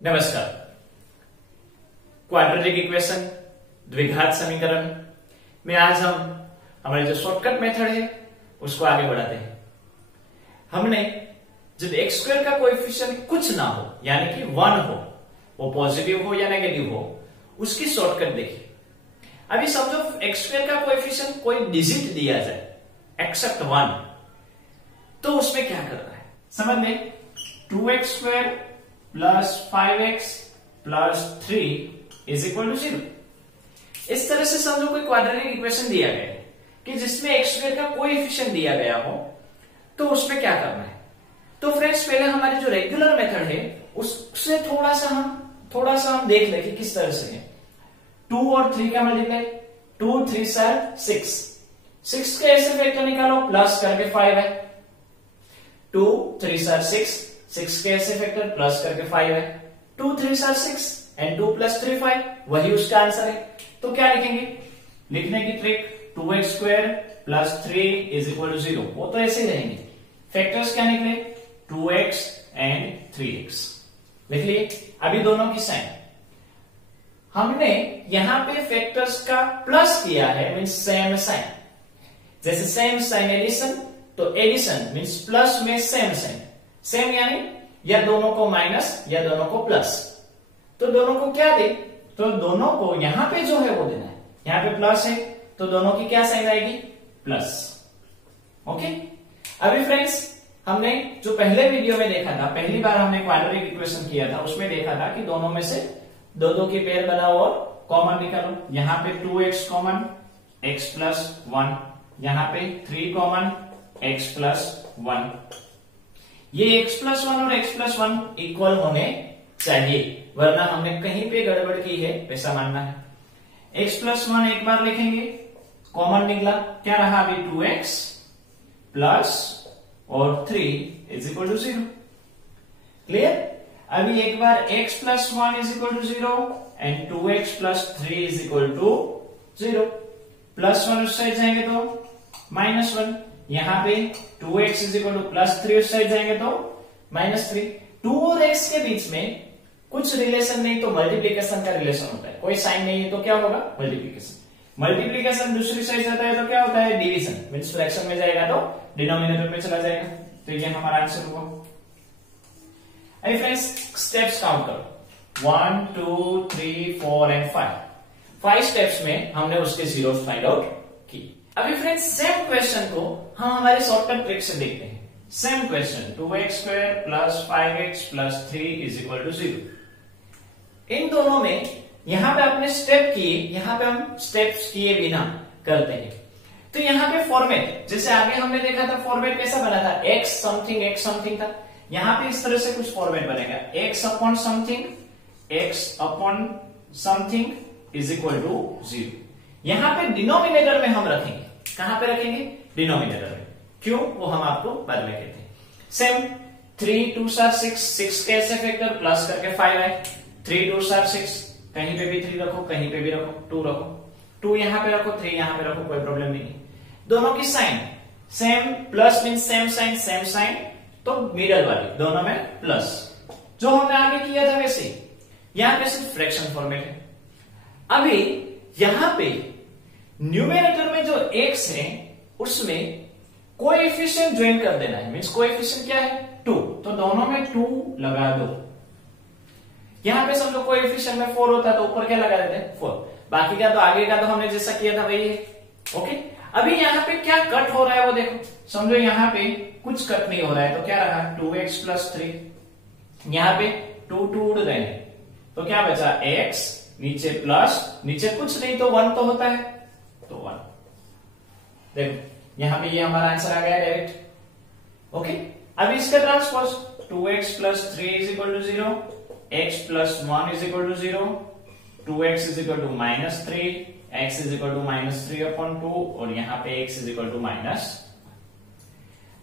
नमस्कार। Quadratic equation, द्विघात समीकरण में आज हम हमारे जो शॉर्टकट मेथड है उसको आगे बढ़ाते हैं। हमने जब एक्स स्क्वायर का कोएफिशिएंट कुछ ना हो यानी कि 1 हो, वो पॉजिटिव हो या नेगेटिव हो, उसकी शॉर्टकट देखिए। अभी समझो एक्स स्क्वायर का कोएफिशिएंट कोई डिजिट दिया जाए एक्सेप्ट 1, तो उसमें क्या करना है समझ लें। 2x² plus 5x plus 3 is equal to 0। इस तरह से समझो कोई क्वाड्रेटिक इक्वेशन दिया गया है कि जिसमें एक्स स्क्वायर का कोएफिशिएंट दिया गया हो, तो उसमें क्या करना है। तो फ्रेंड्स पहले हमारे जो रेगुलर मेथड है उससे थोड़ा सा हम देख लें कि किस तरह से है। 2 और 3 का मल्टीप्लाई, 2 3 6, 6 के ऐसे फैक्टर निकालो प्लस करके 5 है। 2 3 6 के ऐसे फैक्टर प्लस करके 5 है। 2 3 6 एंड 2 प्लस 3 5, वही उसका आंसर है। तो क्या लिखेंगे, लिखने की trick 2x² plus 3 is equal to 0। वो तो ऐसे ही रहेंगे। फैक्टर्स क्या निकले 2x एंड 3x लिख लिए। अभी दोनों की साइन हमने यहां पे फैक्टर्स का प्लस किया है, मींस सेम साइन। जैसे सेम साइन एडिशन, तो एडिशन मींस प्लस में सेम साइन। सेम यानी या दोनों को माइनस या दोनों को प्लस। तो दोनों को क्या दे, तो दोनों को यहां पे जो है वो देना है। यहां पे प्लस है तो दोनों की क्या साइन आएगी, प्लस। ओके। अभी फ्रेंड्स हमने जो पहले वीडियो में देखा था, पहली बार हमने क्वाड्रेटिक इक्वेशन किया था, उसमें देखा था कि दोनों में से दो की पेयर बनाओ और कॉमन निकालो। यहां पे 2x कॉमन, x प्लस 1, यहां पे 3 कॉमन, x प्लस 1। ये x प्लस 1 और x प्लस 1 इक्वल होने चाहिए, वरना हमने कहीं पे गड़बड़ की है वैसा मानना है। x प्लस 1 एक बार लिखेंगे, कॉमन निकला, क्या रहा अभी 2x प्लस और 3 इज इक्वल टू 0। क्लियर। अभी एक बार x plus 1 is equal to 0 and 2x plus 3 is equal to 0। Plus 1 उस साइड जाएंगे तो माइनस 1, यहां पे 2x is equal two plus 3 उस साइड जाएंगे तो माइनस 3। 2 और x के बीच में कुछ रिलेशन नहीं तो मल्टीप्लीकेशन का रिलेशन होता है। कोई साइन नहीं है तो क्या होगा, मल्टीप्लीकेशन। मल्टीप्लीकेशन दूसरी साइड जाता है तो क्या होता है, डिवीजन। मींस फ्रैक्शन में जाएगा तो डिनोमिनेटर में चला जाएगा। तो ये हमारा आंसर होगा। फ्रेंड्स स्टेप्स काउंट करो, 1 2 3 4 एंड 5 स्टेप्स में हमने उसके जीरोस फाइंड आउट की। अभी फ्रेंड्स सेम क्वेश्चन को हम हमारे शॉर्टकट ट्रिक से देखते हैं। Same question 2x² plus 5x plus 3 is equal to 0। इन दोनों में यहां पे आपने स्टेप किए, यहां पे हम स्टेप्स किए बिना करते हैं। तो यहां पे फॉर्मेट, जैसे आगे हमने देखा था फॉर्मेट कैसा बना था, x समथिंग था। यहां पे इस तरह से कुछ फॉर्मेट बनेगा, x upon something is equal to 0। यहां पे डिनोमिनेटर में हम रखेंगे, कहां पे रखेंगे, डिनोमिनेटर में। क्यों, वो हम आपको बाद में कहते हैं। सेम 3 2 6 के ऐसे फैक्टर प्लस करके 5 है। 3 2 6, कहीं पे भी 3 रखो, कहीं पे भी रखो, 2 रखो, 2 यहां पे रखो, 3 यहां पे रखो, कोई प्रॉब्लम नहीं। दोनों की sign same, plus mean same sign, तो मिडल वाली दोनों में प्लस। जो हमने आगे किया था वैसे यहां पे सिर्फ फ्रैक्शन फॉर्मेट है। अभी यहां पे न्यूमेरेटर में जो x है उसमें कोएफिशिएंट ज्वाइन कर देना है। मींस कोएफिशिएंट क्या है, 2, तो दोनों में 2 लगा दो। यहां पे समझो कोएफिशिएंट में 4 होता है तो ऊपर क्या लगा देते हैं, 4। बाकी का तो आगे का तो हमने जैसा किया था वही है। ओके। अभी यहां पे क्या कट हो रहा है वो देखो। समझो यहां पे कुछ कट नहीं हो रहा है तो क्या रहा 2x प्लस 3। यहां पे 2 उड़ गए तो क्या बचा x, नीचे प्लस, नीचे कुछ नहीं तो 1 तो होता है, तो 1। देखो यहां पे ये हमारा आंसर आ गया डायरेक्ट। ओके। अब इसका transpose 2x plus 3 is equal to 0, x plus 1 is equal to 0, 2x is equal to minus 3, x is equal to minus 3 upon 2 और यहां पे x is equal to minus.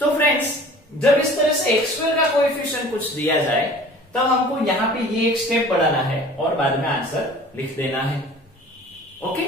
तो फ्रेंड्स जब इस तरह से x स्क्वायर का कोएफिशिएंट कुछ दिया जाए तब हमको यहां पे ये एक स्टेप बढ़ाना है और बाद में आंसर लिख देना है। ओके।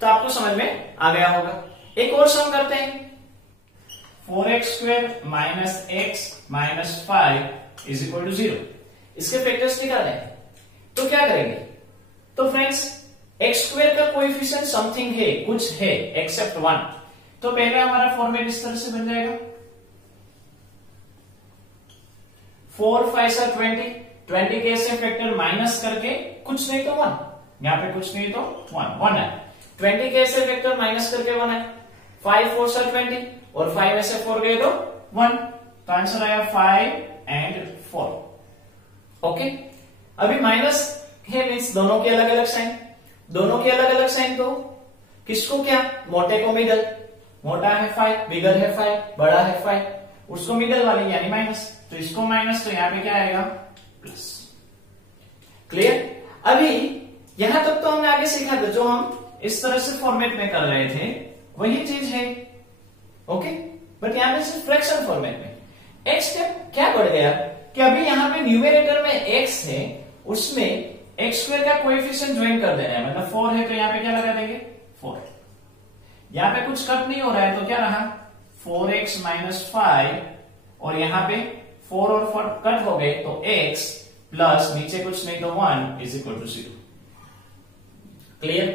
तो आपको समझ में आ गया होगा। एक और सम करते हैं, 4x² minus x minus 5 is equal to 0। इसके फैक्टर्स निकालने हैं, तो क्या करेंगे? तो फ्रेंड्स एक्स स्क्वायर का कोएफिशिएंट समथिंग है, कुछ है एक्सेप्ट 1, तो पहले हमारा फॉर्मेट इस तरह से बन जाएगा 4 5 20, 20 के ऐसे फैक्टर माइनस करके कुछ नहीं तो 1, यहाँ पे कुछ नहीं तो 1 है, 20 के ऐसे फैक्टर माइनस करके 1 है, 5 4 20 और 5 ऐसे 4 गए तो 1, तो आंसर आया 5 and 4। ओके, अभी माइनस है मीन्स दोनों के अलग अलग साइन, दोनों के अलग अलग साइन, तो किसको क्या? मोटे को मिडल, मोटा है 5, बिगर है 5, बड़ा है 5, उसको मिडल वाले यानी माइनस, तो इसको माइनस, तो यहाँ पे क्या आएगा? प्लस। क्लियर? अभी यहां तक तो हमने आगे सीखा था, जो हम इस तरह से फॉर्मेट में कर रहे थे वही चीज है। ओके, बट यहां पे सिर्फ फ्रैक्शन फॉर्मेट में एक स्टेप क्या बढ़ गया कि अभी यहां पे न्यूमरेटर में x है, उसमें एक्स स्क्वायर का कोएफिशिएंट ज्वाइन कर देना है, मतलब 4 है तो यहाँ पे क्या लगा देंगे? 4। यहाँ पे कुछ कट नहीं हो रहा है तो क्या रहा? 4x - 5, और यहाँ पे 4 और 4 कट हो गए तो x प्लस नीचे कुछ नहीं तो 1 इज इक्वल टू 0। क्लियर?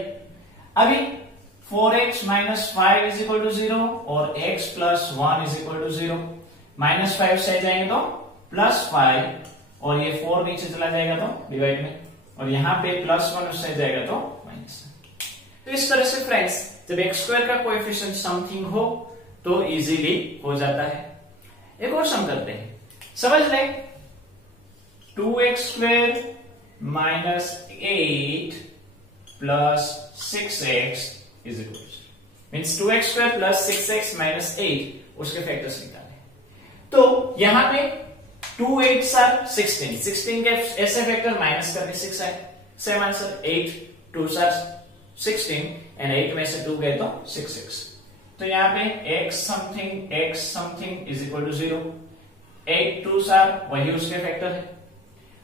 अभी 4x - 5 इज इक्वल टू 0 और x plus 1 is equal to 0, -5 से जाएंगे तो +5, और ये 4 नीचे चला जाएगा तो डिवाइड में, और यहाँ पे +1 उससे जाएगा तो माइनस। तो इस तरह से फ्रेंड्स जब एक्स स्क्वायर का कोएफिशिएंट समथिंग हो तो इजीली हो जाता है। एक और सम करते हैं, समझ लें 2x² - 8 + 6x is equal to, means 2x² + 6x - 8 उसके फैक्टर्स निकाले। तो यहां पे 2 8s are 16, 16 के ऐसे फैक्टर माइनस करके 6 आए, same answer. 8 2s are 16 and 8 में से 2 गए तो 6x, तो यहाँ पे x something is equal to 0, 8 2s are वही उसके फैक्टर है,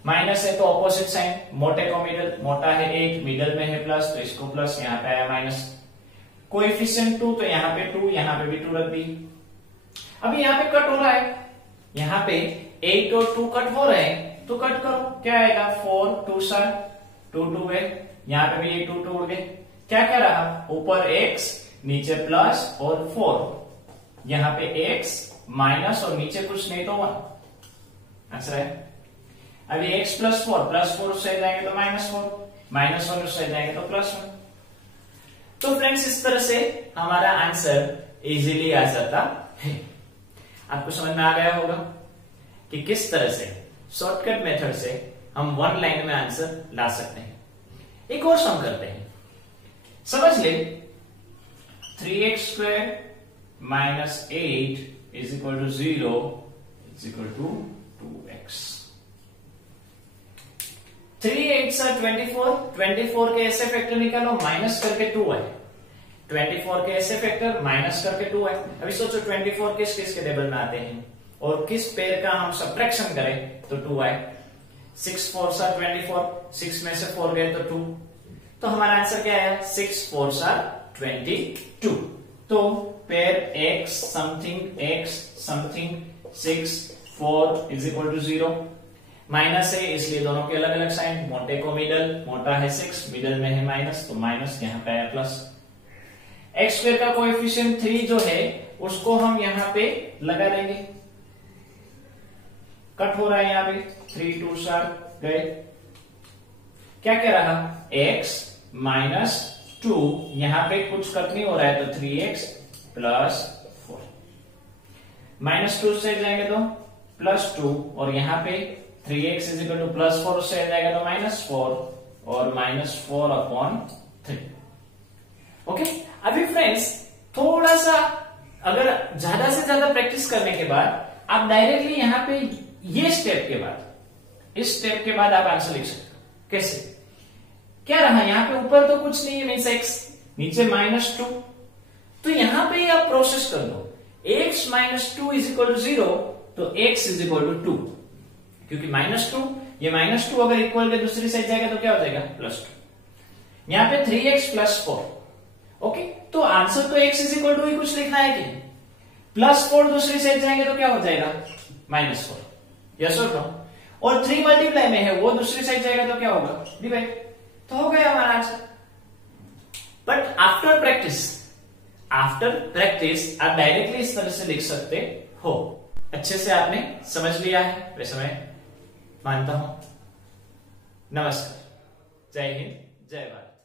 माइनस है तो ऑपोजिट साइन, मोटे को मिडल, मोटा है 8, मिडल में है प्लस, तो इसको प्लस, यहाँ पे आया माइनस, कोएफिशिएंट 2 तो यहाँ पे 2, यहाँ पे भी 2 रख दी। अभी यहाँ पे कट हो रहा है, यहाँ पे 8 और 2 कट हो रहे हैं, तो कट करो, क्या आएगा? 4 2s are 2 2 है, यहाँ पे भी ये 2 2 उड़ गए, क्या क्या रहा? ऊपर x, नीचे प्लस और 4, यहाँ पे x माइनस और नीचे कुछ नहीं तो 1, आंसर है। अभी x + 4 उससे जाएंगे तो -4, -1 उससे जाएंगे तो +1। तो फ्रेंड्स इस तरह से हमारा आंसर इजीली आ जाता है। आपको समझ में आ गया होगा कि किस तरह से शॉर्टकट मेथड से हम 1 लाइन में आंसर ला सकते हैं। एक और सम करते हैं, समझ ले 3x² - 8 is equal to 0 is equal to 2x। 3 8s are 24, 24 के ऐसे फैक्टर निकालो, माइनस करके 2 है, 24 के ऐसे फैक्टर माइनस करके 2 है। अभी सोचो 24 किस किस के टेबल में आते हैं और किस पेयर का हम सब्ट्रैक्शन करें तो 2 आए। 6 4s are 24, 6 में से 4 गए तो 2, तो हमारा आंसर क्या आया? 6 4s are 22। तो pair x something 6 4 is equal to 0, minus है इसलिए दोनों के अलग अलग साइन, मोटे को मिडल, मोटा है 6, मिडल में है माइनस, तो माइनस यहाँ पे आया प्लस। एक्स स्क्वायर का कोएफिशिएंट 3 जो है उसको हम यहाँ पे लगा देंगे, कट हो रहा है यहाँ पे 3 2s are गए, क्या क्या रहा? x - 2, यहाँ पे कुछ कट नहीं हो रहा है तो 3x + 4, -2 से जाएंगे तो +2, और यहाँ पे 3x इज इक्वल टू +4 उससे जाएगा तो -4, और -4/3। ओके, अभी फ्रेंड्स थोड़ा सा अगर ज्यादा से ज्यादा प्रैक्टिस करने के बाद आप डायरेक्टली यहाँ पे ये स्टेप के बाद, इस स्टेप के बाद आप आंसर लिख सकते हो। कैसे? क्या रहा यहाँ पे? ऊपर तो कुछ नहीं है मीन्स x, नीचे -2, तो यहां पे आप प्रोसेस कर दो, x - 2 इज इक्वल टू 0, तो x इज इक्वल टू 2, क्योंकि -2, ये -2 अगर इक्वल के दूसरी साइड जाएगा तो क्या हो जाएगा? +2। यहाँ पे 3x + 4, ओके, तो आंसर तो x इज इक्वल टू ही कुछ लिखना है कि +4 दूसरी साइड जाएंगे तो क्या हो जाएगा? -4, यस और नो। और 3 मल्टीप्लाई में है वो दूसरी साइड जाएगा तो क्या होगा, डिवाइड। तो हो गया हमारा आंसर। बट आफ्टर प्रैक्टिस आप डायरेक्टली इस तरह से लिख सकते हो। अच्छे से आपने समझ लिया है वैसे मैं मानता हूं। नमस्कार, जय हिंद, जय भारत।